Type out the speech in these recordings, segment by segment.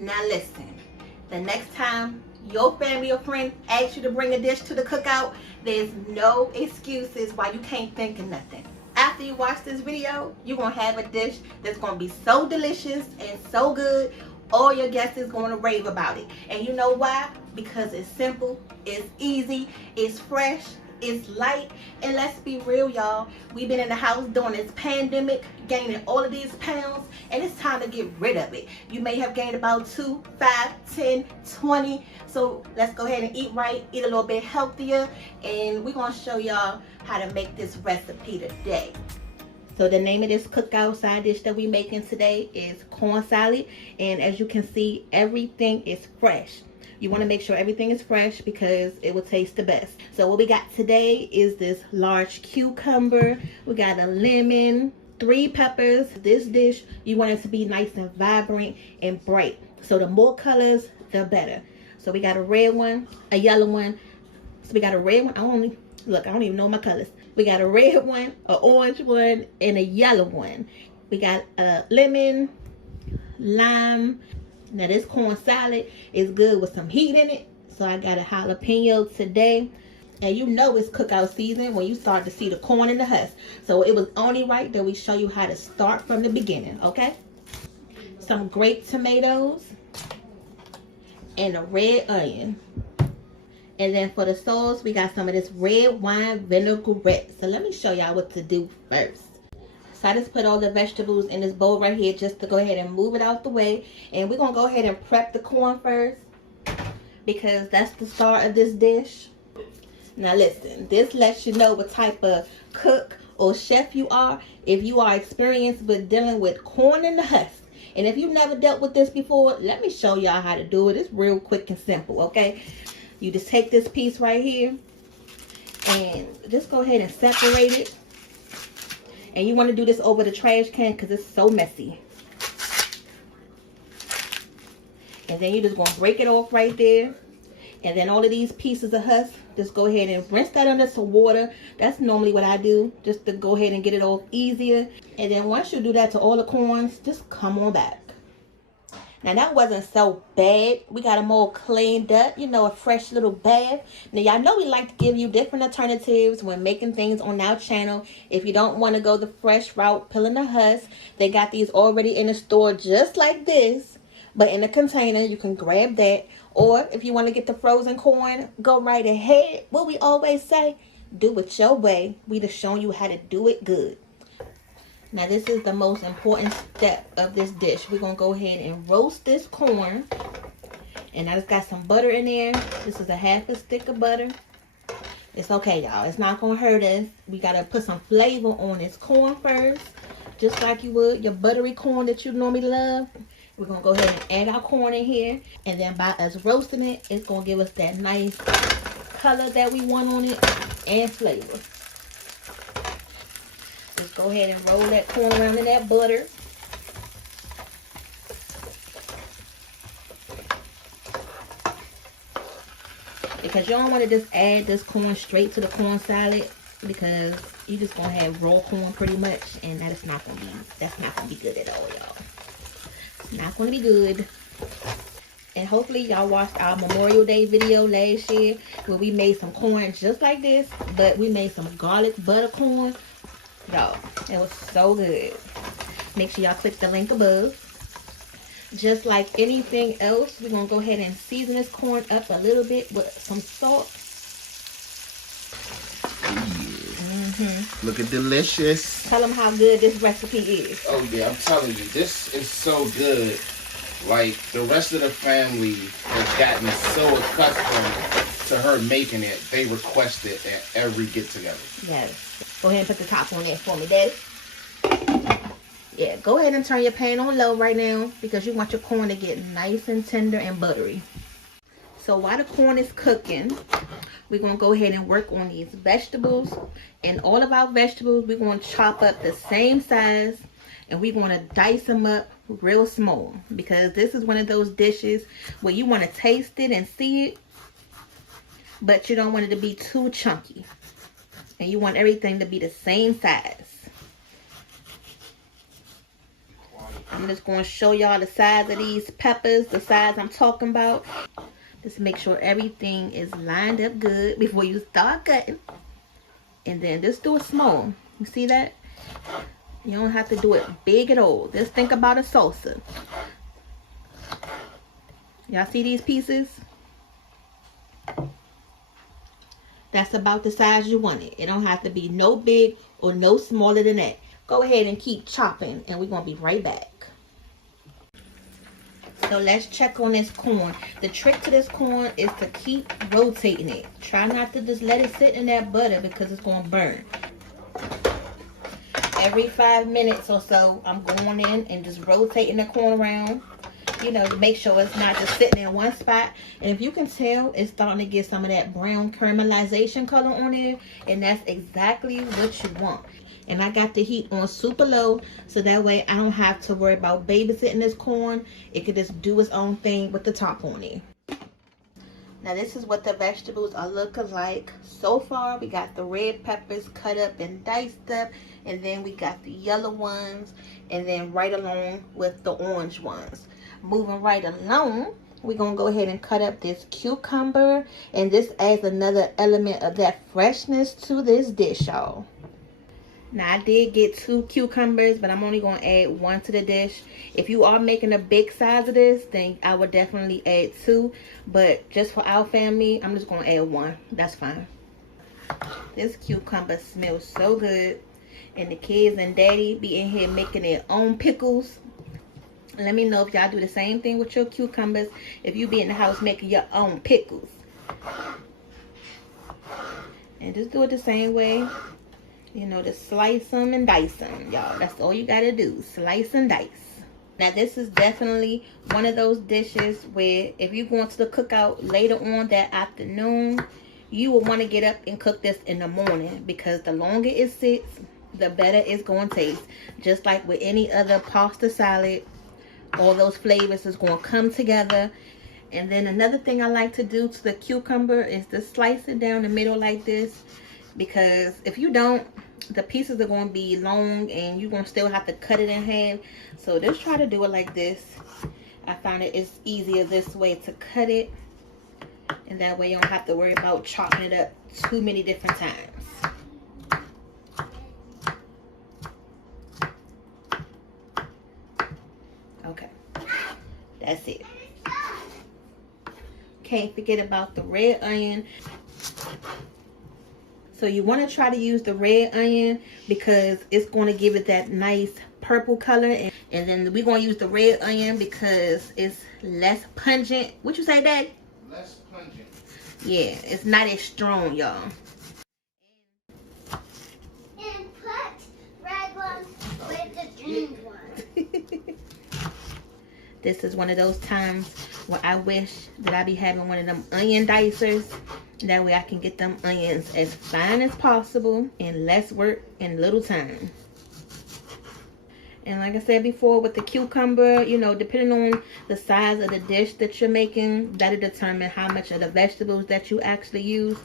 Now listen, the next time your family or friends ask you to bring a dish to the cookout, there's no excuses why you can't think of nothing. After you watch this video, you're going to have a dish that's going to be so delicious and so good, all your guests is going to rave about it. And you know why? Because it's simple, it's easy, it's fresh, it's light, and let's be real, y'all. We've been in the house during this pandemic, gaining all of these pounds, and it's time to get rid of it. You may have gained about 2, 5, 10, 20. So let's go ahead and eat right, eat a little bit healthier, and we're gonna show y'all how to make this recipe today. So the name of this cookout side dish that we're making today is corn salad, and as you can see, everything is fresh. You want to make sure everything is fresh because it will taste the best. So what we got today is this large cucumber. We got a lemon, 3 peppers. This dish, you want it to be nice and vibrant and bright. So the more colors, the better. So we got a red one, a yellow one. So we got a red one. I don't even know my colors. We got a red one, an orange one, and a yellow one. We got a lemon, lime. Now this corn salad is good with some heat in it. So I got a jalapeno today. And you know it's cookout season when you start to see the corn in the husk. So it was only right that we show you how to start from the beginning, okay? Some grape tomatoes and a red onion. And then for the sauce, we got some of this red wine vinaigrette. So let me show y'all what to do first. So I just put all the vegetables in this bowl right here just to go ahead and move it out the way. And we're going to go ahead and prep the corn first because that's the start of this dish. Now listen, this lets you know what type of cook or chef you are if you are experienced with dealing with corn in the husk. And if you've never dealt with this before, let me show y'all how to do it. It's real quick and simple, okay? You just take this piece right here and just go ahead and separate it. And you want to do this over the trash can because it's so messy. And then you're just going to break it off right there. And then all of these pieces of husk, just go ahead and rinse that under some water. That's normally what I do, just to go ahead and get it off easier. And then once you do that to all the corns, just come on back. Now that wasn't so bad. We got them all cleaned up, you know, a fresh little bath. Now y'all know we like to give you different alternatives when making things on our channel. If you don't want to go the fresh route, peeling the husk, they got these already in the store just like this, but in a container. You can grab that. Or if you want to get the frozen corn, go right ahead. What we always say, do it your way. We just showing you how to do it good. Now this is the most important step of this dish. We're going to go ahead and roast this corn. And I just got some butter in there. This is a half a stick of butter. It's okay, y'all. It's not going to hurt us. We got to put some flavor on this corn first. Just like you would your buttery corn that you normally love. We're going to go ahead and add our corn in here. And then by us roasting it, it's going to give us that nice color that we want on it and flavor. Just go ahead and roll that corn around in that butter. Because you don't want to just add this corn straight to the corn salad, because you just gonna have raw corn pretty much, and that's not gonna be good at all, y'all. It's not gonna be good. And hopefully y'all watched our Memorial Day video last year where we made some corn just like this, but we made some garlic butter corn. Y'all, it was so good. Make sure y'all click the link above. Just like anything else, we're gonna go ahead and season this corn up a little bit with some salt. Looking delicious. Tell them how good this recipe is. Oh yeah, I'm telling you, this is so good. Like, the rest of the family has gotten so accustomed to her making it, they request it at every get-together. Yes. Go ahead and put the top on there for me, Daddy. Yeah, go ahead and turn your pan on low right now because you want your corn to get nice and tender and buttery. So while the corn is cooking, we're going to go ahead and work on these vegetables. And all of our vegetables, we're going to chop up the same size. And we're going to dice them up real small. Because this is one of those dishes where you want to taste it and see it, but you don't want it to be too chunky. And you want everything to be the same size. I'm just going to show y'all the size of these peppers, the size I'm talking about. Just make sure everything is lined up good before you start cutting. And then just do it small. You see that? You don't have to do it big at all. Just think about a salsa. Y'all see these pieces? That's about the size you want it. It don't have to be no big or no smaller than that. Go ahead and keep chopping, and we're going to be right back. So let's check on this corn. The trick to this corn is to keep rotating it. Try not to just let it sit in that butter because it's going to burn. Every 5 minutes or so, I'm going in and just rotating the corn around. You know, to make sure it's not just sitting in one spot. And if you can tell, it's starting to get some of that brown caramelization color on it. And that's exactly what you want. And I got the heat on super low, so that way I don't have to worry about babysitting this corn. It can just do its own thing with the top on it. Now this is what the vegetables are looking like. So far we got the red peppers cut up and diced up, and then we got the yellow ones, and then right along with the orange ones. Moving right along, we're gonna go ahead and cut up this cucumber, and this adds another element of that freshness to this dish, y'all. Now I did get 2 cucumbers, but I'm only going to add 1 to the dish. If you are making a big size of this, then I would definitely add 2. But just for our family, I'm just going to add 1. That's fine. This cucumber smells so good. And the kids and daddy be in here making their own pickles. Let me know if y'all do the same thing with your cucumbers. If you be in the house making your own pickles. And just do it the same way. You know, to slice them and dice them, y'all. That's all you gotta do. Slice and dice. Now, this is definitely one of those dishes where if you're going to the cookout later on that afternoon, you will want to get up and cook this in the morning, because the longer it sits, the better it's going to taste. Just like with any other pasta salad, all those flavors is going to come together. And then another thing I like to do to the cucumber is to slice it down the middle like this. Because if you don't, the pieces are going to be long and you're going to still have to cut it in half. So just try to do it like this. I find it's easier this way to cut it. And that way you don't have to worry about chopping it up too many different times. Okay. That's it. Can't forget about the red onion. So you want to try to use the red onion because it's going to give it that nice purple color. And then we're going to use the red onion because it's less pungent. What you say, Dad? Less pungent. Yeah, it's not as strong, y'all. And put red ones with the green ones. This is one of those times where I wish that I be having one of them onion dicers. That way I can get them onions as fine as possible and less work in little time. And like I said before, with the cucumber, you know, depending on the size of the dish that you're making, that'll determine how much of the vegetables that you actually use.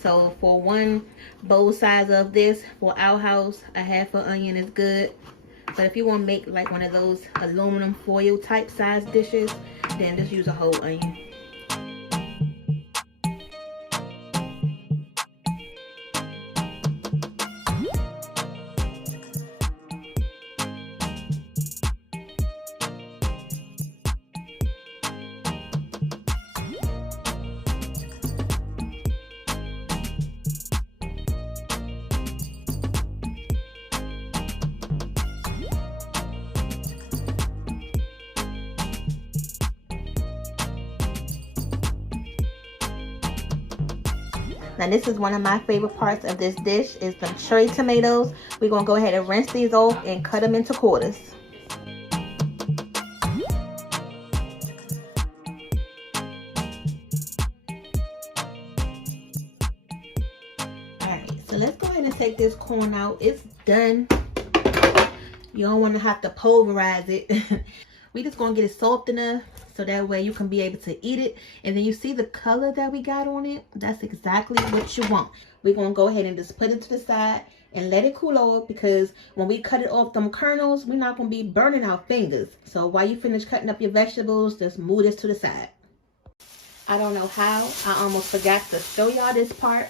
So for one bowl size of this, for our house, a half an onion is good. But if you want to make like one of those aluminum foil type size dishes, then just use a whole onion. Now this is one of my favorite parts of this dish is the cherry tomatoes. We're going to go ahead and rinse these off and cut them into quarters. Alright, so let's go ahead and take this corn out. It's done. You don't want to have to pulverize it. We just going to get it soft enough so that way you can be able to eat it. And then you see the color that we got on it? That's exactly what you want. We're going to go ahead and just put it to the side. and let it cool off, because when we cut it off them kernels, we're not going to be burning our fingers. So while you finish cutting up your vegetables, just move this to the side. I don't know how I almost forgot to show y'all this part,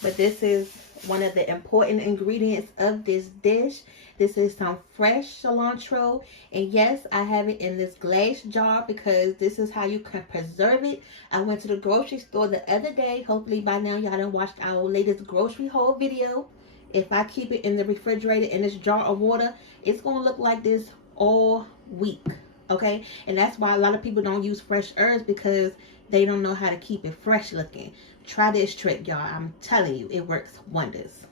but this is one of the important ingredients of this dish. This is some fresh cilantro, and yes, I have it in this glass jar because this is how you can preserve it. I went to the grocery store the other day. Hopefully by now y'all done watched our latest grocery haul video. If I keep it in the refrigerator in this jar of water, it's gonna look like this all week, okay? And that's why a lot of people don't use fresh herbs, because they don't know how to keep it fresh looking. Try this trick, y'all. I'm telling you, it works wonders.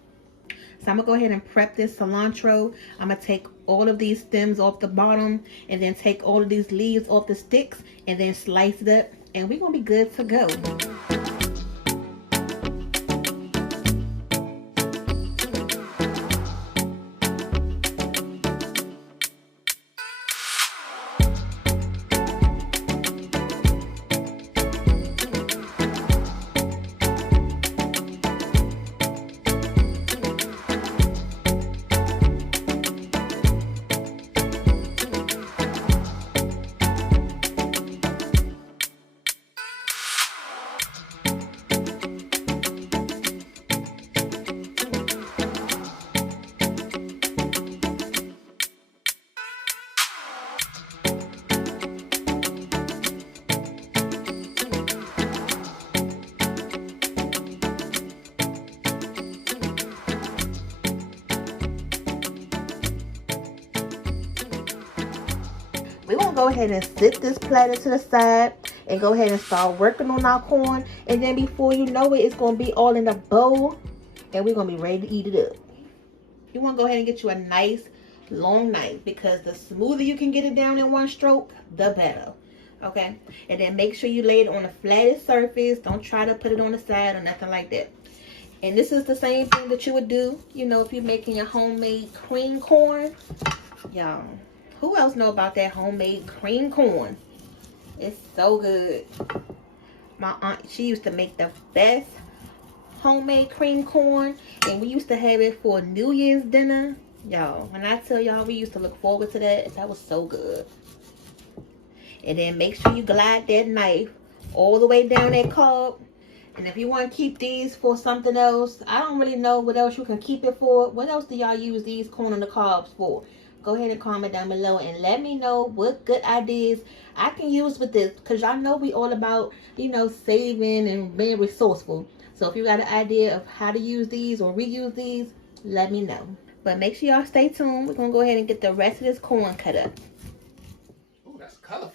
So I'm gonna go ahead and prep this cilantro. I'm gonna take all of these stems off the bottom, and then take all of these leaves off the sticks, and then slice it up, and we're gonna be good to go. We're going to go ahead and sit this platter to the side and go ahead and start working on our corn. And then before you know it, it's going to be all in a bowl, and we're going to be ready to eat it up. You want to go ahead and get you a nice long knife, because the smoother you can get it down in one stroke, the better. Okay? And then make sure you lay it on the flattest surface. Don't try to put it on the side or nothing like that. And this is the same thing that you would do, you know, if you're making your homemade cream corn. Y'all, who else know about that homemade cream corn? It's so good. My aunt, she used to make the best homemade cream corn, and we used to have it for New Year's dinner. Y'all, when I tell y'all, we used to look forward to that. That was so good. And then make sure you glide that knife all the way down that cob. And if you want to keep these for something else, I don't really know what else you can keep it for. What else do y'all use these corn on the cobs for? Go ahead and comment down below and let me know what good ideas I can use with this, because y'all know we all about, you know, saving and being resourceful. So if you got an idea of how to use these or reuse these, let me know. But make sure y'all stay tuned. We're gonna go ahead and get the rest of this corn cut up. Ooh, that's colorful.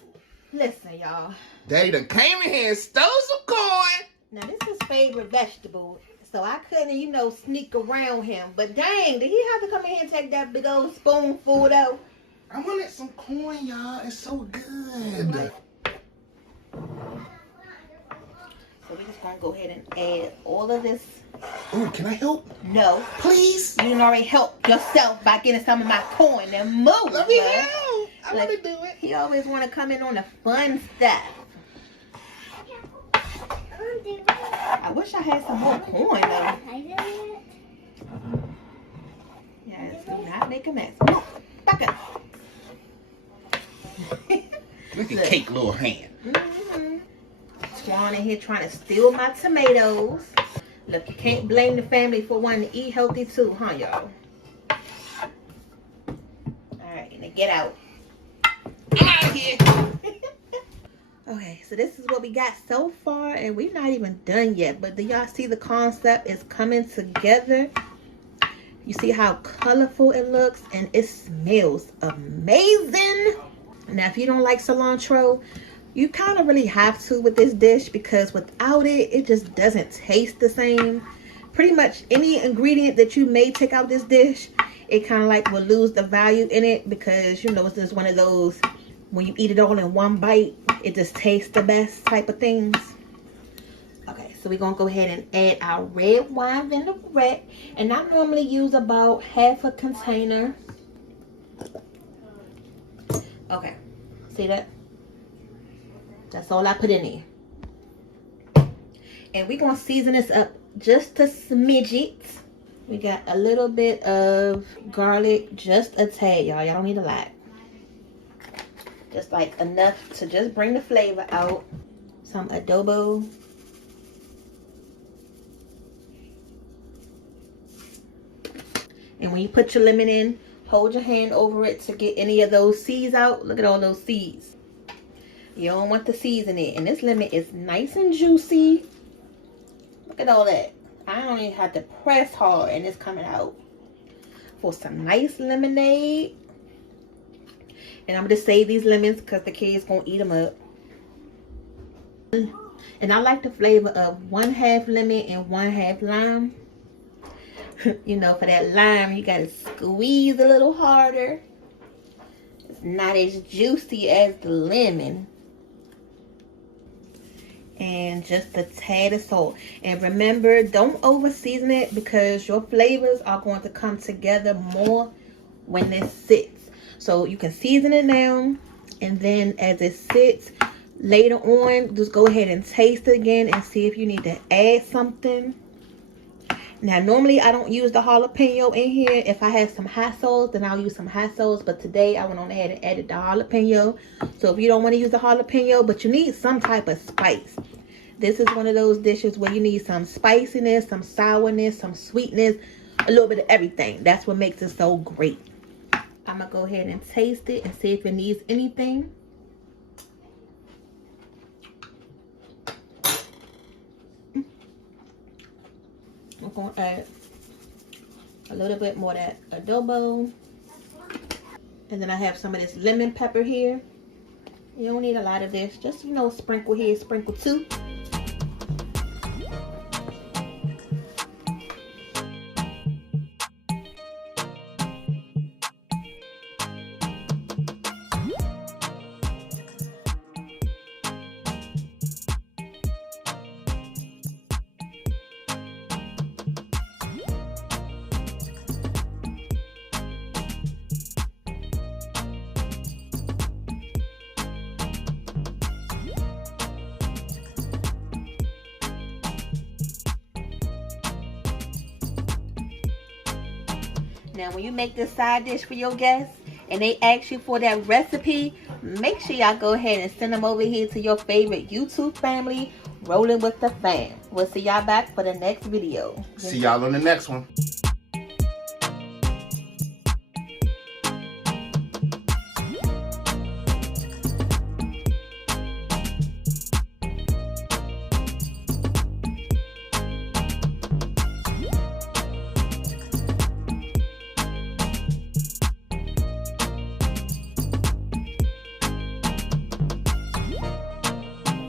Listen, y'all, They done came in here and stole some corn. now this is his favorite vegetable, so I couldn't, you know, sneak around him. But dang, did he have to come in here and take that big old spoonful though? I wanted some corn, y'all. It's so good. So we're just gonna go ahead and add all of this. Ooh, can I help? No, Please? you didn't already help yourself by getting some of my corn and move. Let me bruh. help. I want to do it. He always want to come in on the fun stuff. I wish I had some more corn though. Yes, do not make a mess. Back up. Look at Cake little hand. Swan in here trying to steal my tomatoes. Look, you can't blame the family for wanting to eat healthy too, huh, y'all? Alright, now get out. I'm out of here. Okay, so this is what we got so far, and we're not even done yet. But do y'all see the concept is coming together? You see how colorful it looks, and it smells amazing. Now, if you don't like cilantro, you kind of really have to with this dish, because without it, it just doesn't taste the same. Pretty much any ingredient that you may take out this dish, it kind of like will lose the value in it, because, you know, it's just one of those, when you eat it all in one bite, it just tastes the best type of things. Okay, so we're going to go ahead and add our red wine vinaigrette. And I normally use about half a container. Okay, see that? That's all I put in there. And we're going to season this up just a smidget. We got a little bit of garlic, just a tad, y'all. Y'all don't need a lot. Just like enough to just bring the flavor out. Some adobo. And when you put your lemon in, hold your hand over it to get any of those seeds out. Look at all those seeds. You don't want the seeds in it. And this lemon is nice and juicy. Look at all that. I don't even have to press hard and it's coming out. For some nice lemonade. And I'm going to save these lemons because the kids going to eat them up. And I like the flavor of 1/2 lemon and 1/2 lime. You know, for that lime, you got to squeeze a little harder. It's not as juicy as the lemon. And just a tad of salt. And remember, don't over season it because your flavors are going to come together more when this sits. So you can season it now, and then as it sits later on, just go ahead and taste it again and see if you need to add something. Now normally I don't use the jalapeno in here. If I have some hot sauce, then I'll use some hot sauce, but today I went on ahead and added the jalapeno. So if you don't want to use the jalapeno, but you need some type of spice, this is one of those dishes where you need some spiciness, some sourness, some sweetness, a little bit of everything. That's what makes it so great. I'm gonna go ahead and taste it and see if it needs anything. I'm gonna add a little bit more of that adobo. And then I have some of this lemon pepper here. You don't need a lot of this. Just, you know, sprinkle here, sprinkle too. Now, when you make this side dish for your guests and they ask you for that recipe, make sure y'all go ahead and send them over here to your favorite YouTube family, Rolling with the Fam. We'll see y'all back for the next video. See y'all on the next one.